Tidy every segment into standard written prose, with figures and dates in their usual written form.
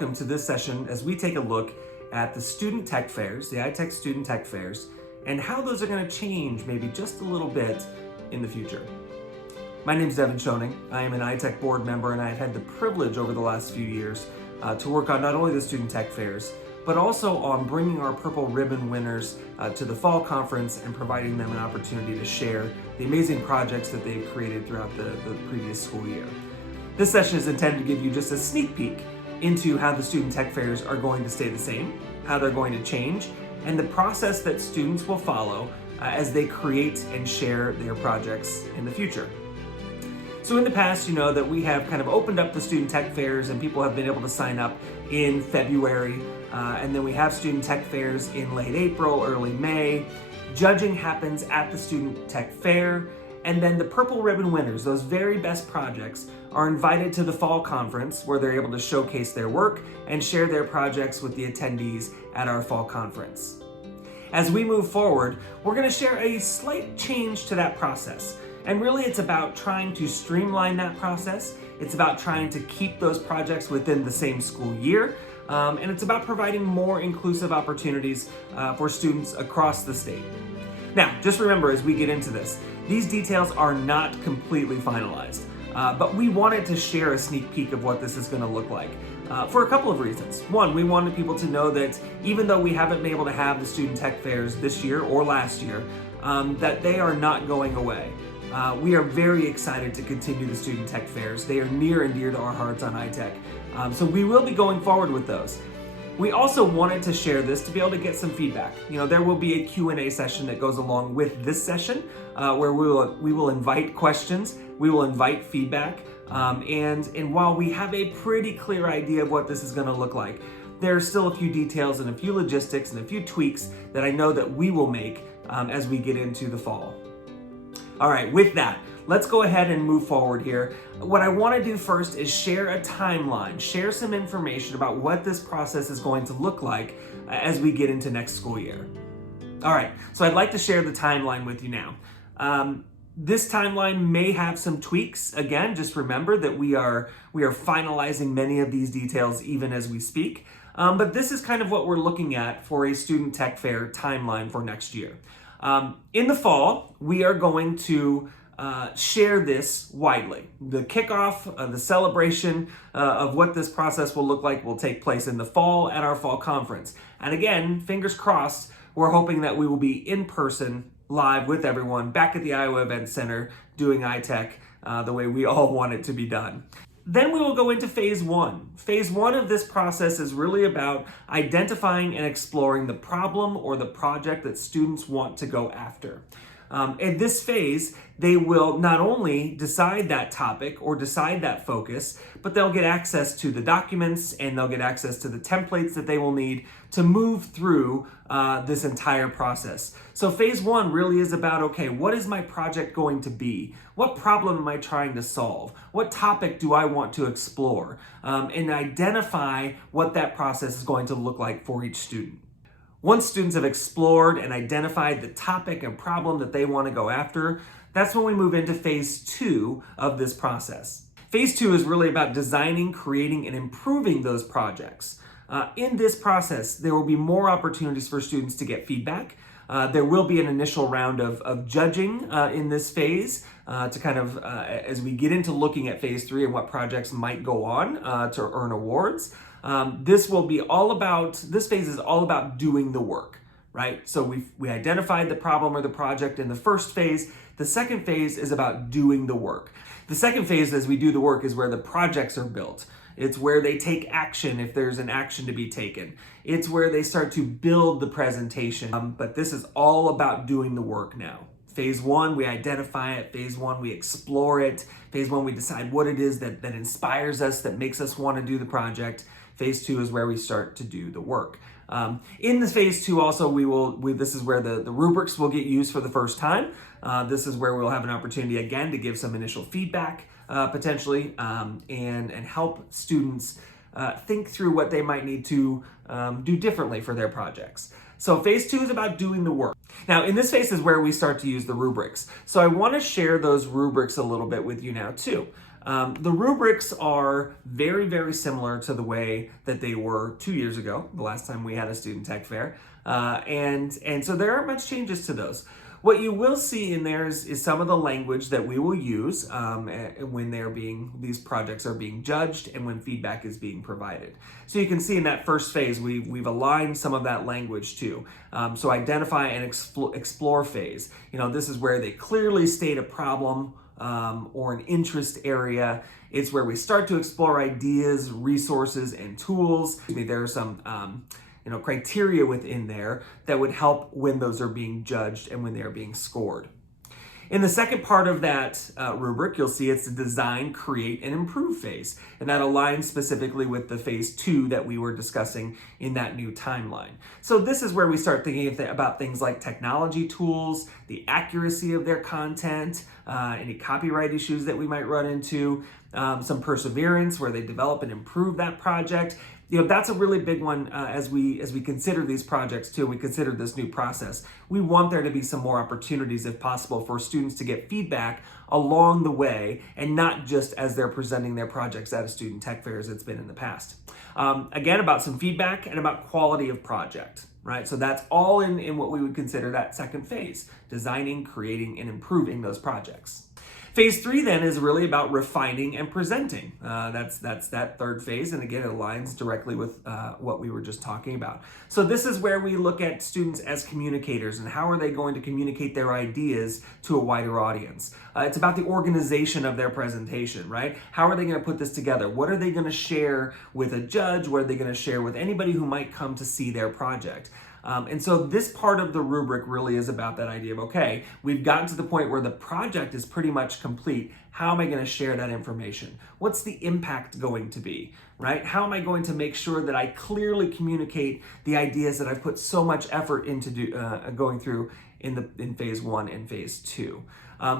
welcome to this session as we take a look at the student tech fairs, the ITEC student tech fairs, and how those are going to change maybe just a little bit in the future. My name is Devin Schoening. I am an ITEC board member, and I've had the privilege over the last few years to work on not only the student tech fairs, but also on bringing our purple ribbon winners to the fall conference and providing them an opportunity to share the amazing projects that they've created throughout the previous school year. This session is intended to give you just a sneak peek into how the student tech fairs are going to stay the same, how they're going to change, and the process that students will follow as they create and share their projects in the future. So in the past, you know that we have kind of opened up the student tech fairs and people have been able to sign up in February, and then we have student tech fairs in late April, early May. Judging happens at the student tech fair, and then the purple ribbon winners, those very best projects, are invited to the fall conference where they're able to showcase their work and share their projects with the attendees at our fall conference. As we move forward, we're going to share a slight change to that process. And really it's about trying to streamline that process. It's about trying to keep those projects within the same school year. And it's about providing more inclusive opportunities for students across the state. Now, just remember as we get into this, these details are not completely finalized, but we wanted to share a sneak peek of what this is going to look like for a couple of reasons. One, we wanted people to know that even though we haven't been able to have the student tech fairs this year or last year, that they are not going away. We are very excited to continue the student tech fairs. They are near and dear to our hearts on ITEC. So we will be going forward with those. We also wanted to share this to be able to get some feedback. You know, there will be a Q&A session that goes along with this session where we will invite questions, we will invite feedback, and while we have a pretty clear idea of what this is going to look like, there are still a few details and a few logistics and a few tweaks that I know that we will make as we get into the fall. All right, with that, let's go ahead and move forward here. What I want to do first is share a timeline, share some information about what this process is going to look like as we get into next school year. All right, so I'd like to share the timeline with you now. This timeline may have some tweaks. Again, just remember that we are finalizing many of these details even as we speak. But this is kind of what we're looking at for a student tech fair timeline for next year. In the fall, we are going to share this widely. The kickoff, the celebration of what this process will look like will take place in the fall at our fall conference. And again, fingers crossed, we're hoping that we will be in person, live with everyone, back at the Iowa Event Center, doing ITEC the way we all want it to be done. Then we will go into phase one. Phase one of this process is really about identifying and exploring the problem or the project that students want to go after. In this phase, they will not only decide that topic or decide that focus, but they'll get access to the documents and they'll get access to the templates that they will need to move through this entire process. So phase one really is about, okay, what is my project going to be? What problem am I trying to solve? What topic do I want to explore? And identify what that process is going to look like for each student. Once students have explored and identified the topic and problem that they want to go after, that's when we move into phase two of this process. Phase two is really about designing, creating, and improving those projects. In this process, there will be more opportunities for students to get feedback. There will be an initial round of judging in this phase to kind of, as we get into looking at phase three and what projects might go on to earn awards. This phase is all about doing the work, right? So we identified the problem or the project in the first phase. The second phase is about doing the work. The second phase, as we do the work, is where the projects are built. It's where they take action if there's an action to be taken. It's where they start to build the presentation. But this is all about doing the work now. Phase one, we identify it. Phase one, we explore it. Phase one, we decide what it is that inspires us, that makes us want to do the project. Phase two is where we start to do the work. In this phase two also, this is where the rubrics will get used for the first time. This is where we'll have an opportunity again to give some initial feedback potentially and help students think through what they might need to do differently for their projects. So phase two is about doing the work. Now in this phase is where we start to use the rubrics. So I want to share those rubrics a little bit with you now too. The rubrics are very, very similar to the way that they were 2 years ago, the last time we had a student tech fair. And so there aren't much changes to those. What you will see in there is some of the language that we will use when these projects are being judged and when feedback is being provided. So you can see in that first phase, we've aligned some of that language too. So identify and explore phase. This is where they clearly state a problem or an interest area. It's where we start to explore ideas, resources, and tools. There are some criteria within there that would help when those are being judged and when they are being scored. In the second part of that rubric, you'll see it's the design, create, and improve phase. And that aligns specifically with the phase 2 that we were discussing in that new timeline. So this is where we start thinking about things like technology tools, the accuracy of their content, any copyright issues that we might run into, some perseverance where they develop and improve that project. That's a really big one as we consider these projects too. We consider this new process. We want there to be some more opportunities, if possible, for students to get feedback along the way, and not just as they're presenting their projects at a student tech fair as it's been in the past. Again, about some feedback and about quality of project, right? So that's all in what we would consider that second phase: designing, creating, and improving those projects. Phase 3 then is really about refining and presenting. That's that third phase, and again, it aligns directly with what we were just talking about. So this is where we look at students as communicators and how are they going to communicate their ideas to a wider audience. It's about the organization of their presentation, right? How are they going to put this together? What are they going to share with a judge? What are they going to share with anybody who might come to see their project? And so this part of the rubric really is about that idea of, okay, we've gotten to the point where the project is pretty much complete. How am I going to share that information? What's the impact going to be, right? How am I going to make sure that I clearly communicate the ideas that I've put so much effort into going through in phase 1 and phase 2?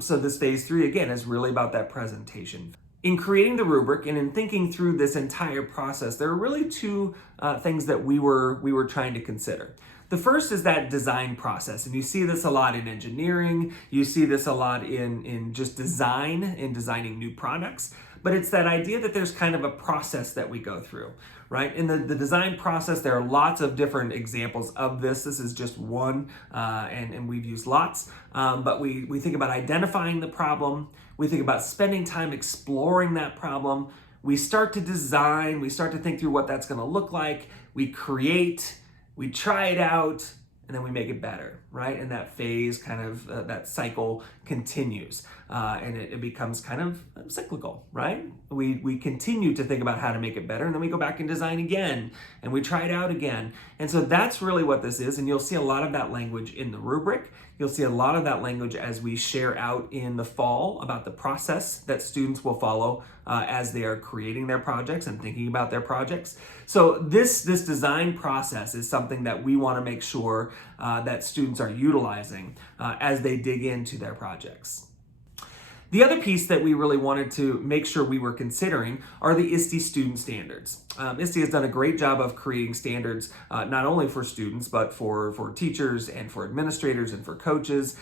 So this phase 3, again, is really about that presentation. In creating the rubric and in thinking through this entire process, there are really two things that we were trying to consider. The first is that design process, and you see this a lot in engineering, you see this a lot in just design, in designing new products, but it's that idea that there's kind of a process that we go through, right? In the design process, there are lots of different examples of this. This is just one, and we've used lots, but we think about identifying the problem, we think about spending time exploring that problem, we start to design, we start to think through what that's gonna look like, we create, we try it out, and then we make it better, right? And that phase that cycle continues, and it becomes kind of cyclical, right? We continue to think about how to make it better, and then we go back and design again, and we try it out again. And so that's really what this is, and you'll see a lot of that language in the rubric. You'll see a lot of that language as we share out in the fall about the process that students will follow as they are creating their projects and thinking about their projects. So this design process is something that we want to make sure that students are utilizing as they dig into their projects. The other piece that we really wanted to make sure we were considering are the ISTE student standards. ISTE has done a great job of creating standards not only for students, but for teachers and for administrators and for coaches.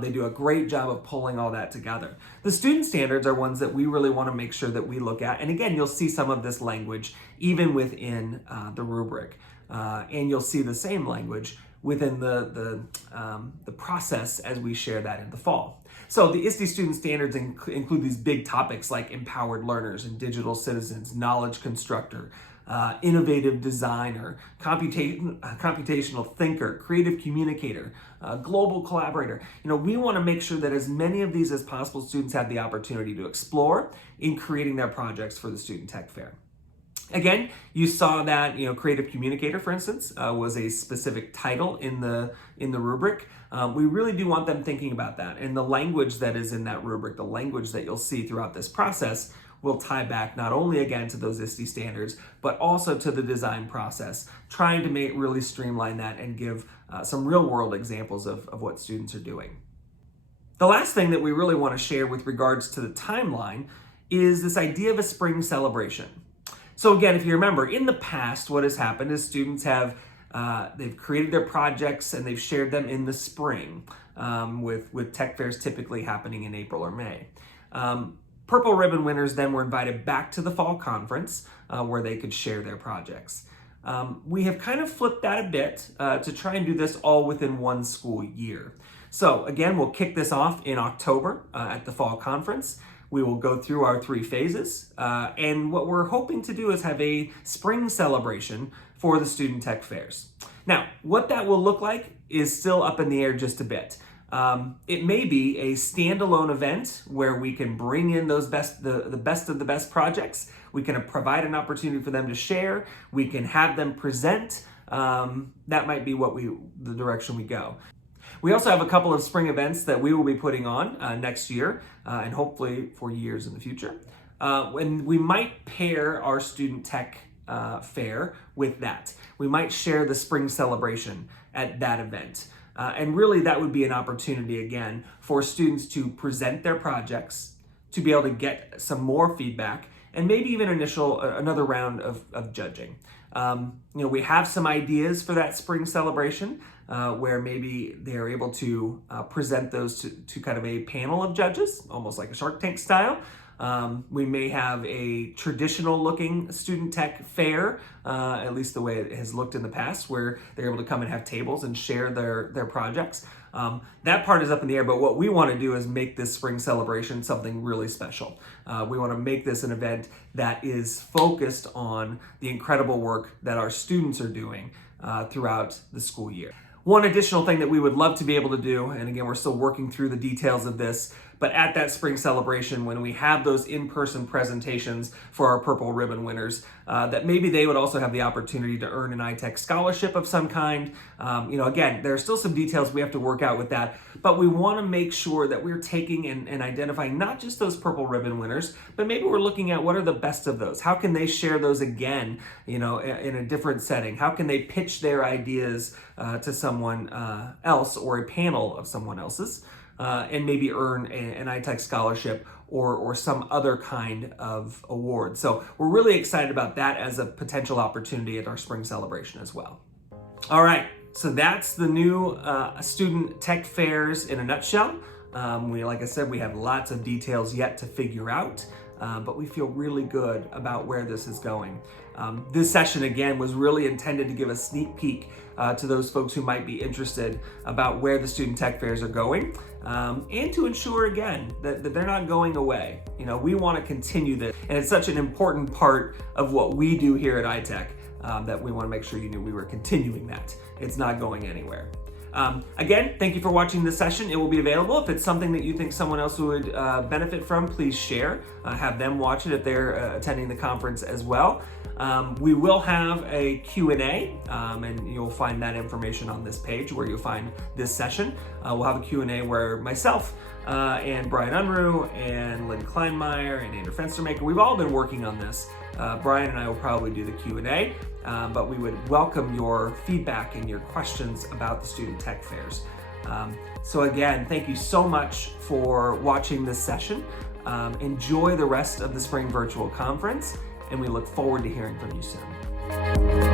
They do a great job of pulling all that together. The student standards are ones that we really want to make sure that we look at. And again, you'll see some of this language even within the rubric. And you'll see the same language within the process as we share that in the fall. So the ISTE student standards include these big topics like empowered learners and digital citizens, knowledge constructor, innovative designer, computational thinker, creative communicator, global collaborator. We want to make sure that as many of these as possible students have the opportunity to explore in creating their projects for the Student Tech Fair. Again, you saw that creative communicator, for instance, was a specific title in the rubric. We really do want them thinking about that, and the language that is in that rubric, the language that you'll see throughout this process, will tie back not only again to those ISTE standards, but also to the design process, trying to really streamline that and give some real-world examples of what students are doing. The last thing that we really want to share with regards to the timeline is this idea of a spring celebration. So again, if you remember, in the past, what has happened is students have they've created their projects and they've shared them in the spring, with tech fairs typically happening in April or May. Purple ribbon winners then were invited back to the fall conference where they could share their projects. We have kind of flipped that a bit to try and do this all within one school year. So again, we'll kick this off in October at the fall conference. We will go through our 3 phases, and what we're hoping to do is have a spring celebration for the Student Tech Fairs. Now, what that will look like is still up in the air just a bit. It may be a standalone event where we can bring in those the best of the best projects. We can provide an opportunity for them to share. We can have them present. That might be the direction we go. We also have a couple of spring events that we will be putting on next year and hopefully for years in the future. And we might pair our Student Tech Fair with that. We might share the spring celebration at that event. And really that would be an opportunity again for students to present their projects, to be able to get some more feedback, and maybe even another round of judging. We have some ideas for that spring celebration where maybe they're able to present those to kind of a panel of judges, almost like a Shark Tank style. We may have a traditional looking student tech fair, at least the way it has looked in the past, where they're able to come and have tables and share their projects. That part is up in the air, but what we want to do is make this spring celebration something really special. We want to make this an event that is focused on the incredible work that our students are doing throughout the school year. One additional thing that we would love to be able to do, and again, we're still working through the details of this, but at that spring celebration, when we have those in-person presentations for our Purple Ribbon winners, that maybe they would also have the opportunity to earn an ITEC scholarship of some kind. Again, there are still some details we have to work out with that, but we want to make sure that we're taking and identifying not just those Purple Ribbon winners, but maybe we're looking at what are the best of those. How can they share those again, in a different setting? How can they pitch their ideas to someone else or a panel of someone else's? And maybe earn an ITEC scholarship or some other kind of award. So we're really excited about that as a potential opportunity at our spring celebration as well. All right, so that's the new Student Tech Fairs in a nutshell. Like I said, we have lots of details yet to figure out, but we feel really good about where this is going. This session, again, was really intended to give a sneak peek to those folks who might be interested about where the Student Tech Fairs are going, and to ensure, again, that they're not going away. We want to continue this, and it's such an important part of what we do here at ITEC that we want to make sure you knew we were continuing that. It's not going anywhere. Again, thank you for watching this session. It will be available. If it's something that you think someone else would benefit from, please share. Have them watch it if they're attending the conference as well. We will have a Q&A, and you'll find that information on this page where you'll find this session. We'll have a Q&A where myself and Brian Unruh and Lynn Kleinmeyer and Andrew Fenstermaker, we've all been working on this. Brian and I will probably do the Q&A, but we would welcome your feedback and your questions about the Student Tech Fairs. So again, thank you so much for watching this session. Enjoy the rest of the Spring Virtual Conference, and we look forward to hearing from you soon.